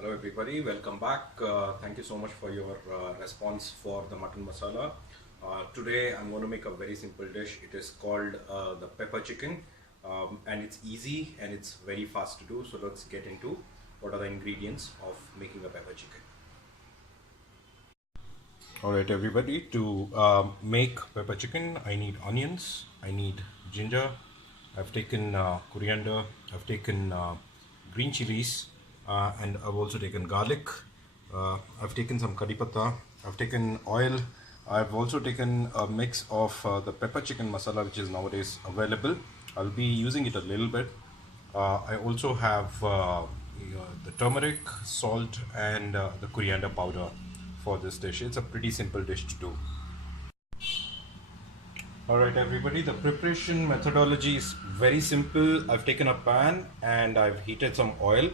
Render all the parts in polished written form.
Hello everybody, welcome back. Thank you so much for your response for the mutton masala. Today I'm going to make a very simple dish. It is called the pepper chicken, and it's easy and it's very fast to do. So let's get into what are the ingredients of making a pepper chicken. Alright everybody, to make pepper chicken I need onions, I need ginger, I've taken coriander, I've taken green chilies, and I've also taken garlic, I've taken some curry patta, I've taken oil, I've also taken a mix of the pepper chicken masala which is nowadays available. I'll be using it a little bit. I also have the turmeric, salt and the coriander powder for this dish. It's a pretty simple dish to do. Alright everybody, the preparation methodology is very simple. I've taken a pan and I've heated some oil.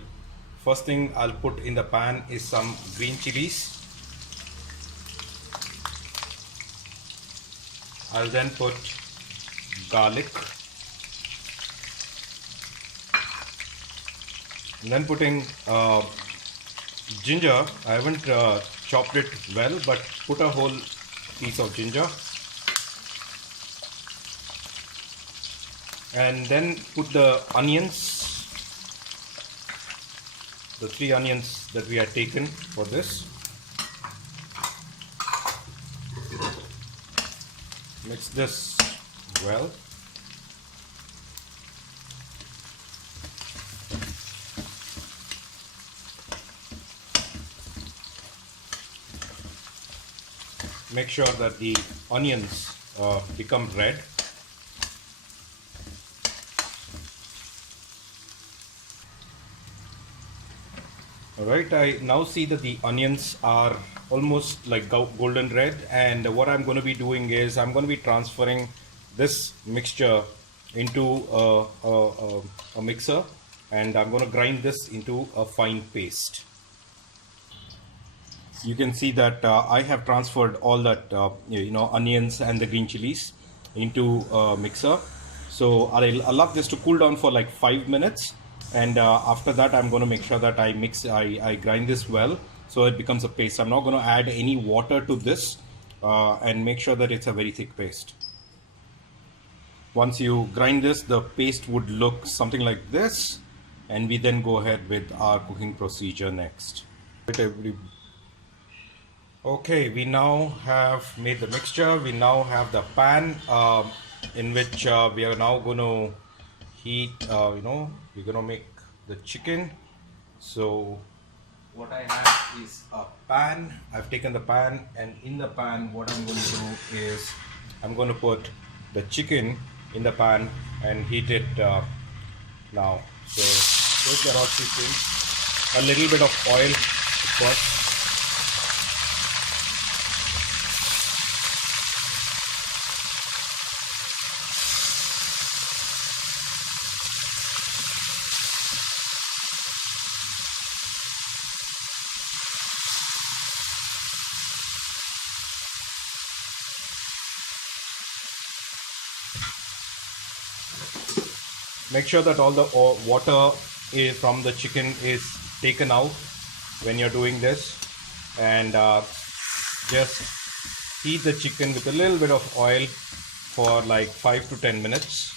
First thing I'll put in the pan is some green chilies. I'll then put garlic. And then putting ginger. I haven't chopped it well, but put a whole piece of ginger. And then put the onions, the 3 onions that we had taken for this. Mix this well. Make sure that the onions become red. Alright, I now see that the onions are almost like golden red, and what I'm going to be doing is I'm going to be transferring this mixture into a mixer, and I'm going to grind this into a fine paste. You can see that I have transferred all that onions and the green chilies into a mixer. So I'll allow this to cool down for like 5 minutes, and after that I'm going to make sure that I grind this well so it becomes a paste. I'm not going to add any water to this, and make sure that it's a very thick paste. Once you grind this, the paste would look something like this, and we then go ahead with our cooking procedure next. Okay, we now have made the mixture. We now have the pan in which we are now going to heat, we're going to make the chicken. So what I have is a pan. I've taken the pan, and in the pan what I'm going to do is I'm going to put the chicken in the pan and heat it now. So those are all things. A little bit of oil, of course. Make sure that all the water from the chicken is taken out when you're doing this, and just heat the chicken with a little bit of oil for like 5 to 10 minutes.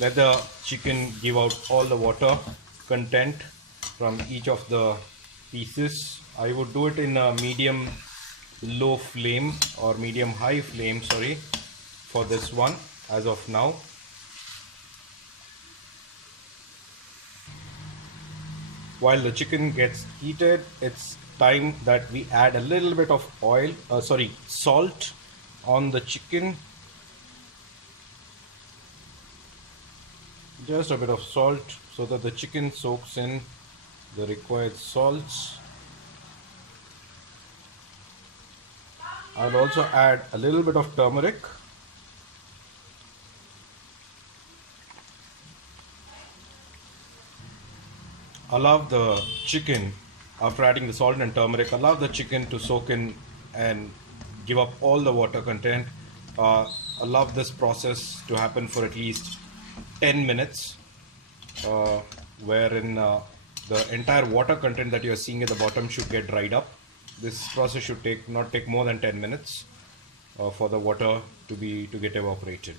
Let the chicken give out all the water content from each of the pieces. I would do it in a medium low flame or medium high flame, sorry, for this one as of now. While the chicken gets heated, it's time that we add a little bit of salt on the chicken. Just a bit of salt so that the chicken soaks in the required salts. I'll also add a little bit of turmeric. Allow the chicken, after adding the salt and turmeric, allow the chicken to soak in and give up all the water content. Allow this process to happen for at least 10 minutes, wherein the entire water content that you are seeing at the bottom should get dried up. This process should not take more than 10 minutes for the water to get evaporated.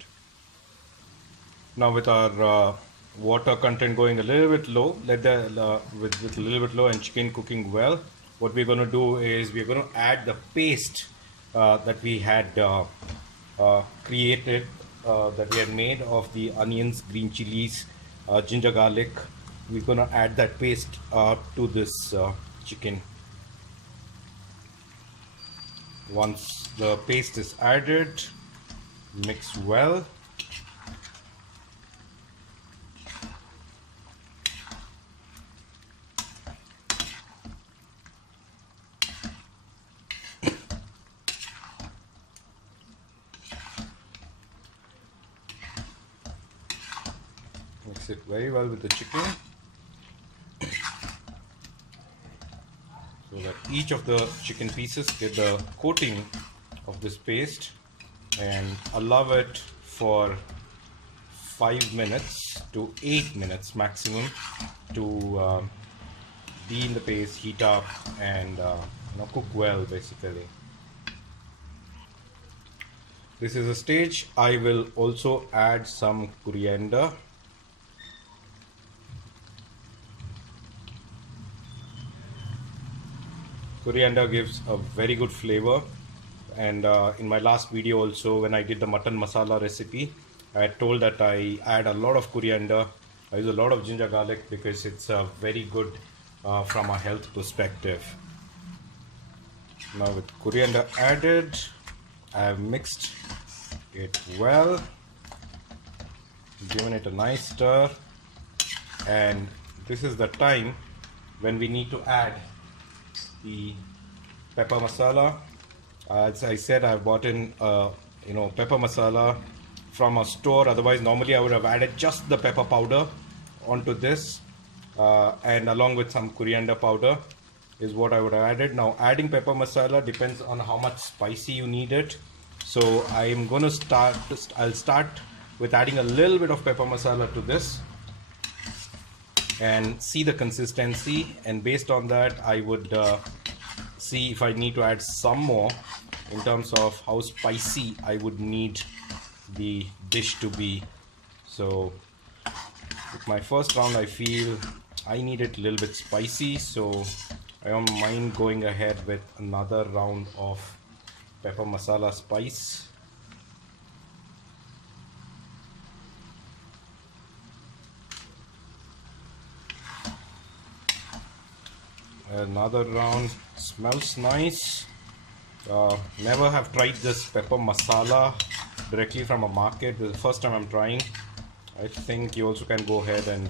Now with our water content going a little bit low, with a little bit low and chicken cooking well, what we're going to do is we're going to add the paste that we had created, that we had made of the onions, green chilies, ginger garlic. We're going to add that paste to this chicken. Once the paste is added, mix well. Mix it very well with the chicken, so that each of the chicken pieces get the coating of this paste, and allow it for 5 minutes to 8 minutes maximum to be in the paste, heat up, and cook well basically. This is a stage I will also add some coriander. Coriander gives a very good flavor, and in my last video also, when I did the mutton masala recipe, I had told that I add a lot of coriander. I use a lot of ginger garlic because it's very good from a health perspective. Now with coriander added, I have mixed it well, given it a nice stir, and this is the time when we need to add the pepper masala. As I said, I've bought in pepper masala from a store. Otherwise, normally I would have added just the pepper powder onto this, and along with some coriander powder is what I would have added. Now adding pepper masala depends on how much spicy you need it. So I'm going to I'll start with adding a little bit of pepper masala to this and see the consistency, and based on that I would see if I need to add some more in terms of how spicy I would need the dish to be. So with my first round, I feel I need it a little bit spicy, so I don't mind going ahead with another round of pepper masala spice. Another round. Smells nice. Never have tried this pepper masala directly from a market. This is the first time I'm trying. I think you also can go ahead and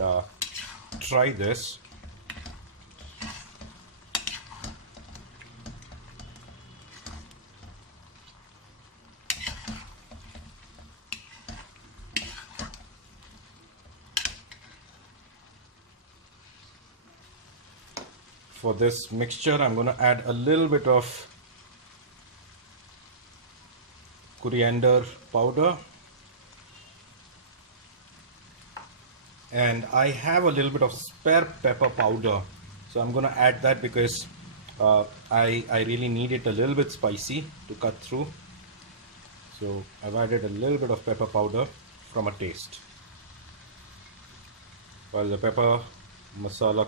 try this. For this mixture, I'm going to add a little bit of coriander powder, and I have a little bit of spare pepper powder, so I'm going to add that because I really need it a little bit spicy to cut through. So I've added a little bit of pepper powder from a taste. While the pepper masala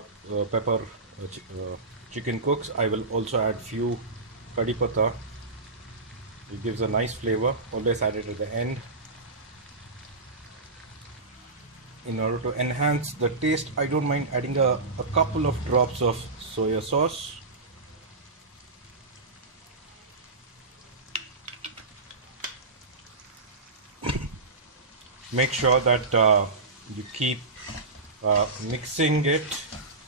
chicken cooks, I will also add few kadhi pata. It gives a nice flavor. Always add it at the end. In order to enhance the taste, I don't mind adding a couple of drops of soya sauce. Make sure that you keep mixing it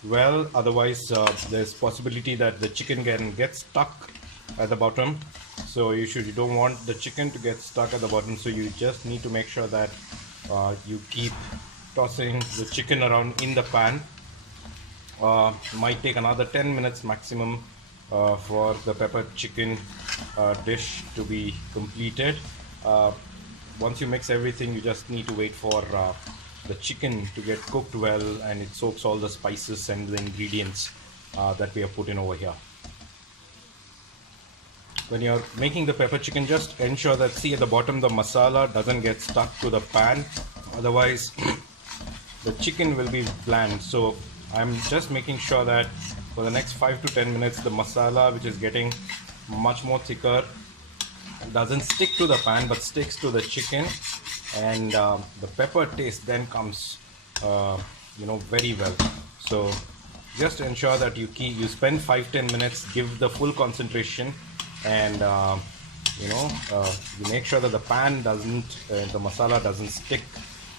well, otherwise there's possibility that the chicken can get stuck at the bottom. So you don't want the chicken to get stuck at the bottom, so you just need to make sure that you keep tossing the chicken around in the pan. Might take another 10 minutes maximum for the pepper chicken dish to be completed. Once you mix everything, you just need to wait for the chicken to get cooked well, and it soaks all the spices and the ingredients that we have put in over here. When you're making the pepper chicken, just ensure that, see, at the bottom the masala doesn't get stuck to the pan, otherwise the chicken will be bland. So I'm just making sure that for the next 5 to 10 minutes the masala, which is getting much more thicker, doesn't stick to the pan but sticks to the chicken, and the pepper taste then comes very well. So just ensure that you spend 5-10 minutes, give the full concentration, and you make sure that the pan doesn't the masala doesn't stick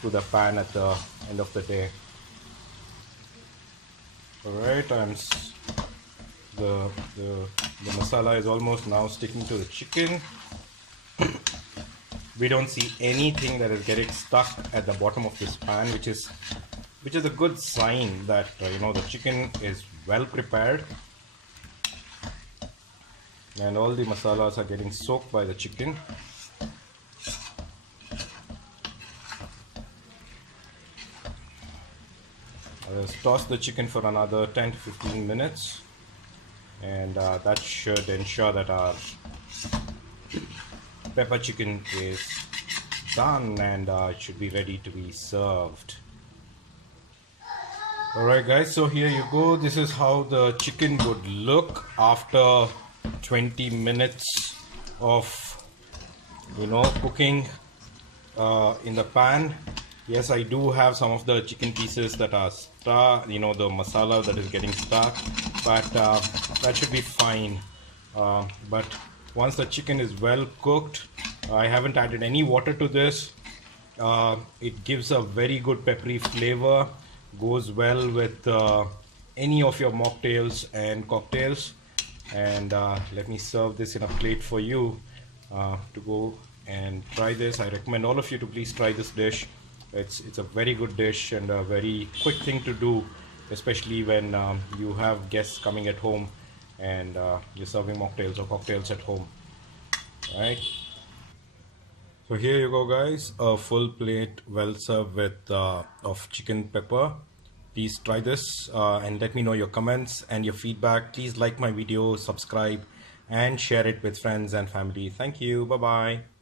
to the pan at the end of the day. Alright, the masala is almost now sticking to the chicken. We don't see anything that is getting stuck at the bottom of this pan, which is a good sign that the chicken is well prepared and all the masalas are getting soaked by the chicken. I'll toss the chicken for another 10 to 15 minutes, and that should ensure that our pepper chicken is done, and it should be ready to be served. Alright guys, so here you go. This is how the chicken would look after 20 minutes of cooking in the pan. Yes, I do have some of the chicken pieces that are stuck, the masala that is getting stuck, but that should be fine. But once the chicken is well cooked, I haven't added any water to this. It gives a very good peppery flavor, goes well with any of your mocktails and cocktails. And let me serve this in a plate for you to go and try this. I recommend all of you to please try this dish. It's a very good dish and a very quick thing to do, especially when you have guests coming at home and you're serving mocktails or cocktails at home. Right. So here you go guys, a full plate well served with of chicken pepper. Please try this and let me know your comments and your feedback. Please like my video, subscribe and share it with friends and family. Thank you. Bye bye.